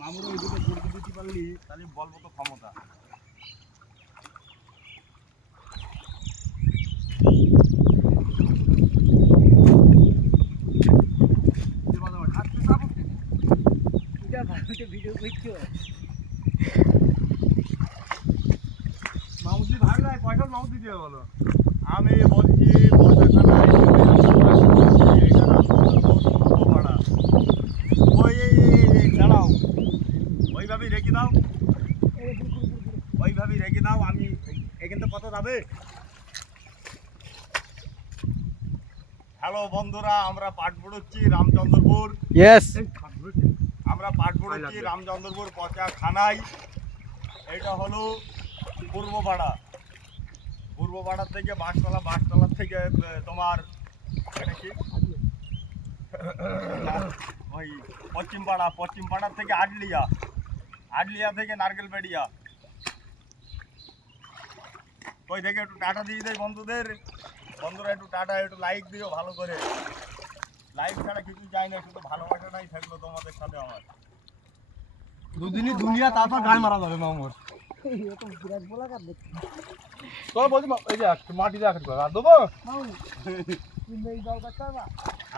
মামুর ওই দুটো পড়তে দিতে পারলি তাহলে বলবো তো ক্ষমতা। মামুদি ভাগ নাই পয়সা মামুদি দিয়ে বলো। আমি বলছি ওই দাঁড়াও, ওইভাবেই রেখে দাও, ওইভাবেই রেখে দাও। আমি এখান থেকে কত যাবে? হ্যালো বন্ধুরা, আমরা পাট পড়ছি রামচন্দ্রপুর। ইয়েস, আমরা পাট পড়ছি রামচন্দ্রপুর পচা খানায়। এটা হলো পূর্বপাড়া। পূর্বপাড়ার থেকে বাঁশতলার থেকে তোমার এটা কি ওই পশ্চিমপাড়ার থেকে আডলিয়া থেকে নারকেলবেড়িয়া। ওই থেকে একটু টাটা দিয়ে দেয় বন্ধুরা একটু টাটা, একটু লাইক দিও ভালো করে। লাইক ছাড়া কিছু চাই না, শুধু ভালোবাসাটাই থাকলো তোমাদের সাথে আমার। দুদিনই দুনিয়া, তারপর গান মারা যাবে মামুর। চল বলছি এই যে মাটি দিয়ে দেবো।